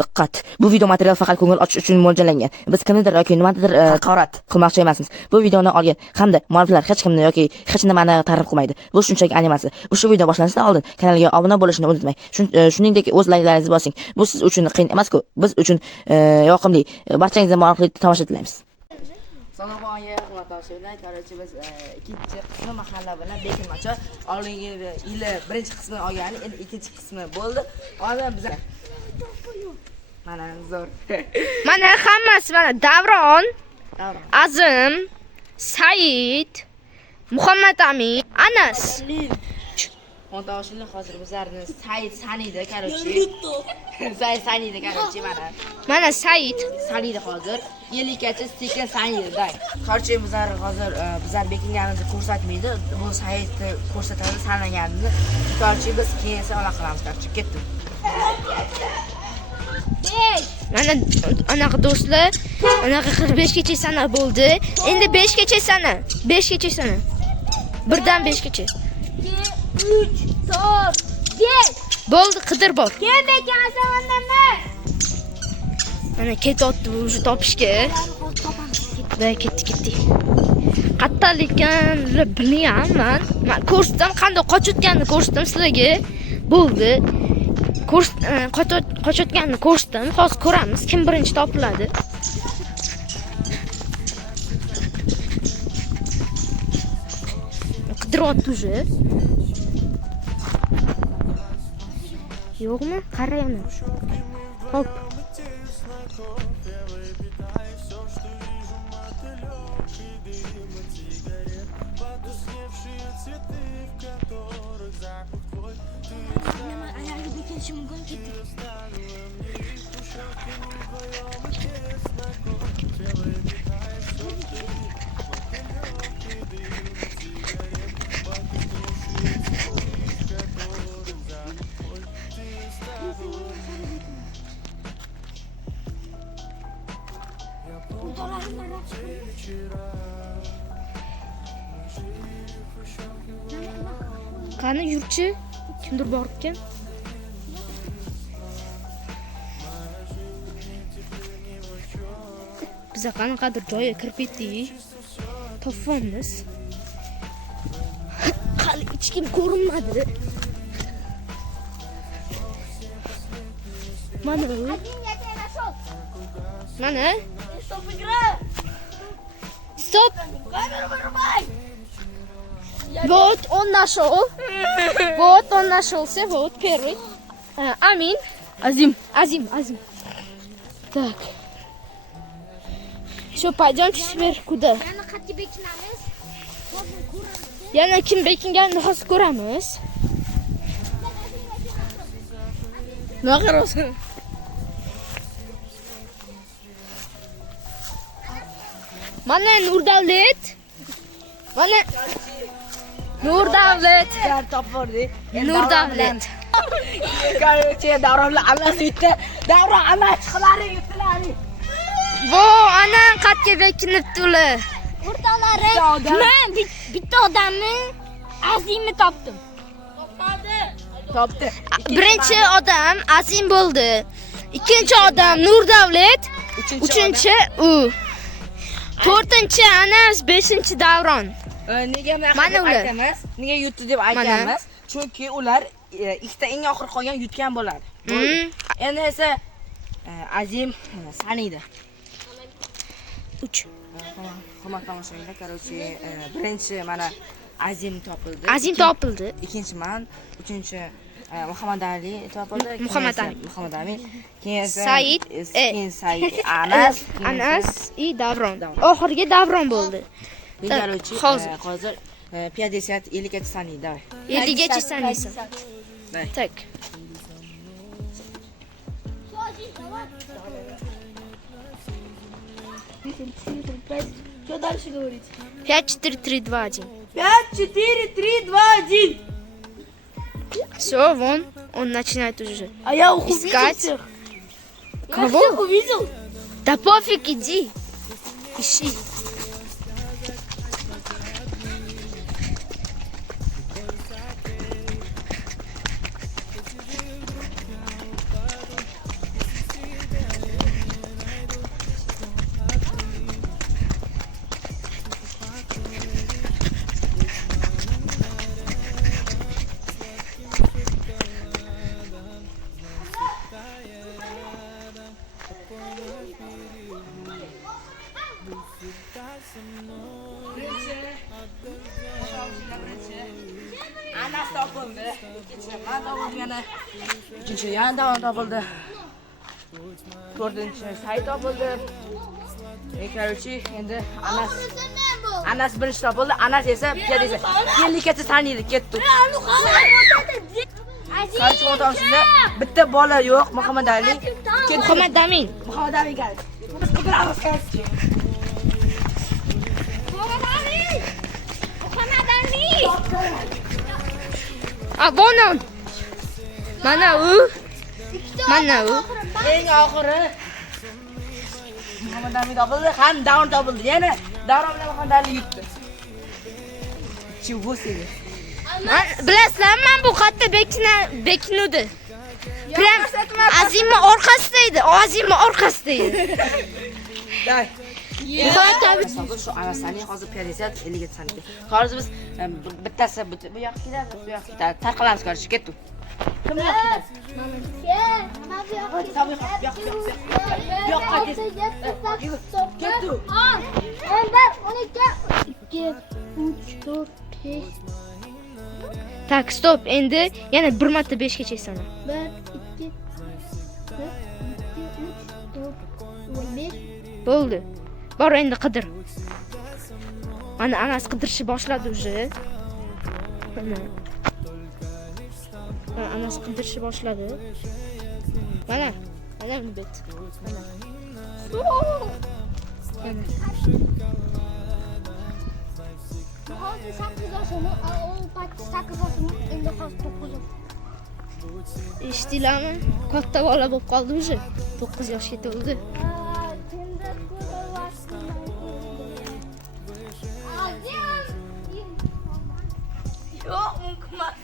Diqqat! Bu video material faqat ko'ngil ochish uchun mo'ljallangan. Biz kimnidir yoki nimanidir haqorat qilmoqchi emasmiz. Bu videoni olgan hamda mualliflar hech kimni yoki hech nimani ta'rif qilmaydi. Bu shunchaki animatsiya. Ushbu video boshlanishdan oldin kanalga obuna bo'lishni unutmang. Shuningdek o'z layklaringizni bosing. Bu siz uchun qiyin emas-ku, biz uchun yoqimli. Barchangizga muvaffaqiyatli tomosha tilaymiz. Salom alaykum, qarshi biz ikkinchi qismi mahalla bilan bekinmachi. Oldingi yili birinchi qismini olganlik, endi ikkinchi qismi bo'ldi. Hozir biz mana zo'r. Mana hammasi mana Davron, Azim, Said, Muhammad Amin, Anas. Montajchilar hozir bizlarni Said saniydi, qarshi. Said saniydi, qarshi mana. Mana Said saniydi hozir. Yelikachi sekin saniydi. Qarshi bizlar hozir bizlar bekinganimizni ko'rsatmaydi. Bu Saidni ko'rsatadi sanaganini. Qarshi biz keyin anaqa qilamiz, qarshi ketdim. Mana anaqa do'stlar, anaqa 45 gacha sana bo'ldi. Endi 5 gacha sana. 5 gacha sana. Birdan 5 gacha. 3, 4, 5. Bo'ldi, qidir bor. Kel bekansa ondanmi? Mana ketyapti o'sha topishga. Voy ketdi. Qattalikni bilmayman. Men ko'rsatdim, qanday qochayotganini ko'rsatdim sizlarga. Bo'ldi. Qochayotganini ko'rsatdim. Hozir ko'ramiz kim birinchi topiladi. Qidiryapti уже. Yo'qmi? Qarayman. Hop. Qani yurchi? Kimdir bor ekan? Biz qanaqadir joyga kirib ketdik. Topamiz. Hali hech kim ko'rinmadi. Mana u. Mana. Stop. Вот он нашел. Вот он нашелся. Вот первый. Амин. Azim. Так. Все, пойдем теперь куда? Yana kim bekinganini hozir ko'ramiz. Nima qarayapsan? Mana Nurdavlat. Nurdavlat. Topvordi. Nurdavlat. Qarshi Davronlar ammasi bitta. Davron amma chiqlari yutdilaring. Vo, ana qatga bekinibdi ular. O'rtalari. Men bitta odamni Azimni topdim. Topdi. Birinchi odam Azim bo'ldi. Ikkinchi odam Nurdavlat, uchinchi u. To'rtinchi Anas, beshinchi Davron. Nega mana ular aytamiz? Nega yutdi deb aytamiz? Chunki ular ikkita eng oxir qolgan yutgan bo'ladi. Endi esa Azim saniydi. 3. Hurmat tomoshabinlar, qarshi birinchi mana Azim topildi. Ikkinchi men, uchinchi Muhammad Ali topildi. Muhammad Amin. Keyin Said, Said, Anas и Davron. Oxirgi Davron bo'ldi. Hozir 50 50 saniya, давай. 50 saniyasi. Так. Что дальше говорить? 5, 4, 3, 2, 1. 5, 4, 3, 2, 1. Все, вон, он начинает уже А я их увидел искать. всех. Кого? Я всех увидел. Да пофиг, иди. Ищи. mana topildi yana. Uchinchi yana davron topildi. To'rtinchi Said topildi. Korоче, endi Anas birinchi topildi. Anas esa esa. Ellikgacha saniydi, ketdi. Korоче, o'rtamizda bitta bola yo'q, Muhammad Ali. Muhammad Amin. Muhammad Ali keldi. Biz qidiramiz keldi. Muhammad Ali. Abonon. Mana u. Mana u. Eng oxiri Muhammad Ali topildi, ham davron topildi. Yana davron bilan Muhammad Ali yutdi. Chivosidi. Bilasizlarmi, men bu xatda bekinudi. Prям Azimni orqasida edi, Azimni orqasida edi. Day. Muhammad Amin. Shu Anasani hozir 50 50 saniya. Hozir biz bittasi bu yoqqa ketadi, bu yoqqa ketadi. Tarqalamiz, qarshi ketdi. Kim ketdi. Tak, stop. Endi yana bir marta 5 ga cheksan. 1 2 3 4 5. Bo'ldi. Bor endi qidir. Mana Anas qidirishni boshladi уже. Mana Anas qidirishni boshladi. Mana bu bet. Mana. Hozir 8 yoshimi, u paytda 8 yoshimi, endi hozir 9 yosh. Eshitdinglarmi? Katta bola bo'lib qoldi уже. 9 yoshga to'ldi. Yo'q, mumkin emas.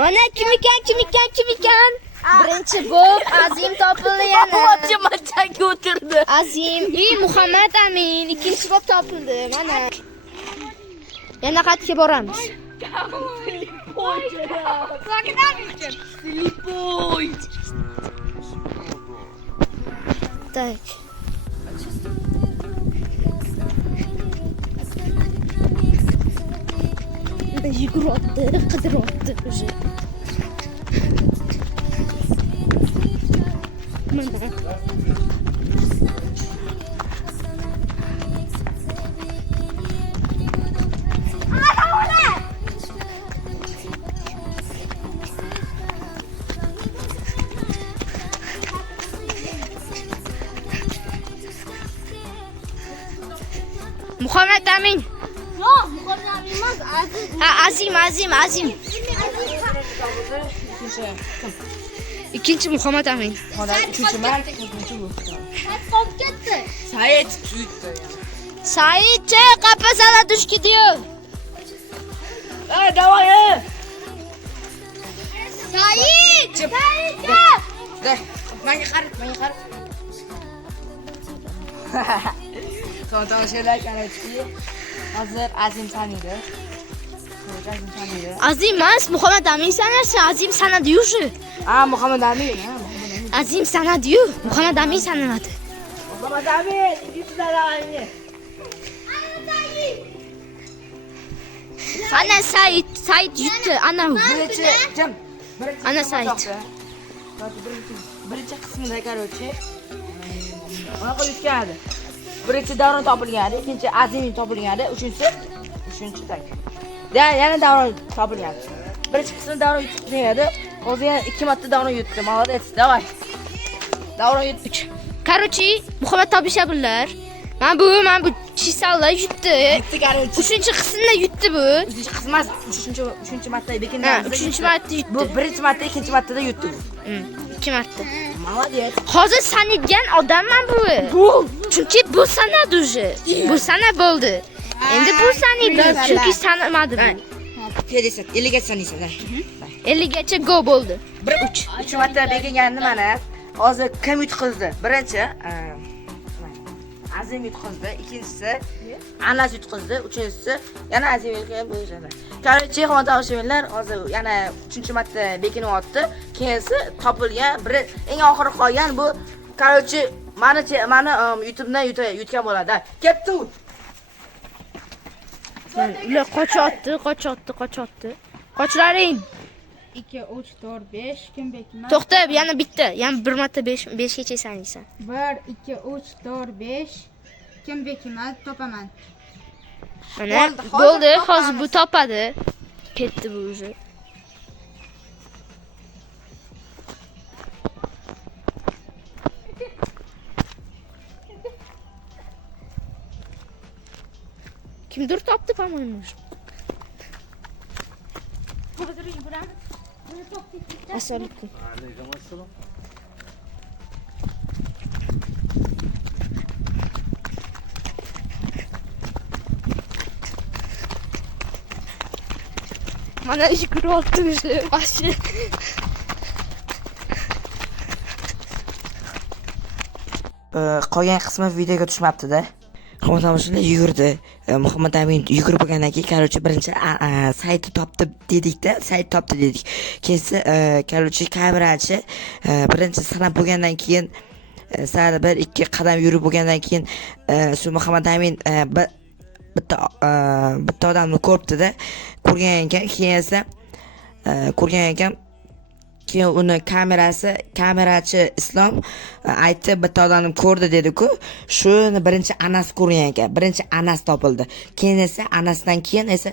Mana kim ekan? Birinchi bo'lib Azim topildi yana. Machaga o'tirdi. Azim, Muhammad Amin ikkinchi bo'lib topildi. Mana. Yana xatga boramiz. Tak. Yuguribdi, qidiryapti уже. Mana. Muhammad Amin. Yo'q, Muhammad Amin emas, Aziz. Ha, Azim. İkinci Muhammad Amin. Uchinchi man, to'rtinchi bu. Qop ketdi. Said yutdi. Saidchi qapasala dush gidiyor. Davay. Said! Da, menga qarab. Sonra şeyler karıştı. Hazır Azim sanıydı. Azim emas, Muhammad Amin sanasi. Azim sana diyor şu. Muhammed Amin. Azim sana diyor. Muhammad Amin sanadi. Muhammed Amin. Yüzler aynı. Ana Said yuttu. Ana u. Ana Said. Birinchi qismida короче. Mana qilib keldi. Birinchi davron topilgandi, ikkinchi Azimning topilgandi, uchinchi tak. Yana davron topilgandi. Birinchi qismda davron yutdi. Hozir yana 2 marta davron yutdi. Молодец, давай. Davron yutdi. Короче, Muhammad topishabilirlar. Men bu Chisalla yutdi. Uchinchi qismda yutdi bu. Uchinchi qism emas, uchinchi marta bekindan. Uchinchi marta yutdi. Bu birinchi marta, ikkinchi martada yutdi bu. 2 marta. Молодец. Hozir sanaydigan odamman bu. Chunki bu sanadi уже. Bu sana bo'ldi. Endi bu sanaydi. Chunki sanamadi bu. 50 gacha sanaysan. 50 gacha go bo'ldi. 3 marta bekinganni mana. Hozir kim yutqizdi? Birinchi Azim yutqizdi, ikkinchisi Anas yutqizdi, uchinchisi yana Azim yutqizdi. Короче, xonada o'shalar hozir yana 3-marta bekinyapti. Keyinsi topilgan, biri eng oxiri qolgan bu короче mani YouTubedan yutgan bo'ladi. Ketdi u. Ular qochyapti. Qochlaring. 2 3 4 5 kim bekaman? To'xta, yana bitta. Yana bir marta 5 gacha sanaysan. 1 2 3 4 5 kim bekaman topaman. Mana Bo'ldi, bo'ldi, hozir hozir bu topamiz. topadi. Ketdi bu уже. Kimdir topdi, по-моему. Hozir yuguramiz. Buni topdik. Assalomu alaykum. Alaykum assalom. Mana yugurib o'zi. Boshi. Qolgan qismi videoga tushmabdi-da. Tomoshabinlar yugurdi. Muhammad Amin yugurib bo'lgandan keyin, короче, birinchi saytni topdi dedik-da, sayt topdi dedik. Keyin, короче, kamerachi birinchi sanab bo'lgandan keyin sal 1-2 qadam yurib bo'lgandan keyin shu Muhammad Amin bitta odamni ko'ribdi-da. Ko'rgan ekan, keyin esa ko'rgan ekan, keyin uni kamerachi Islom aytdi, bitta odamni ko'rdi dedi-ku. Shuni birinchi Anas ko'rgan ekan. Birinchi Anas topildi. Keyin esa Anasdan keyin esa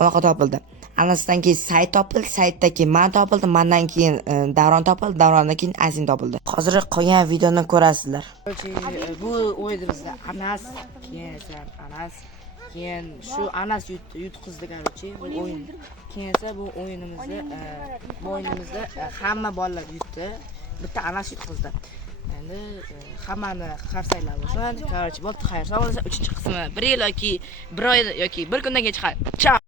unaqa topildi. Anasdan keyin sayt topildi, saytdan keyin man topildi, mandan keyin Davron topildi, Davrondan keyin Azin topildi. Hozir qolgan videoni ko'rasizlar. Bu o'yinimizda Anas, keyin esa Anas, keyin shu Anas yutqizdi, короче, bu o'yin. Keyin esa bu o'yinimizda hamma bolalar yutdi. Bitta Anas yutqizdi. Endi hammani qarsaylab olsin. Короче, bo'pti, xayr. Sog' bo'lsin. 3-qismi 1 yil yoki 1 oy yoki 1 kundan keyin chiqadi. Ciao.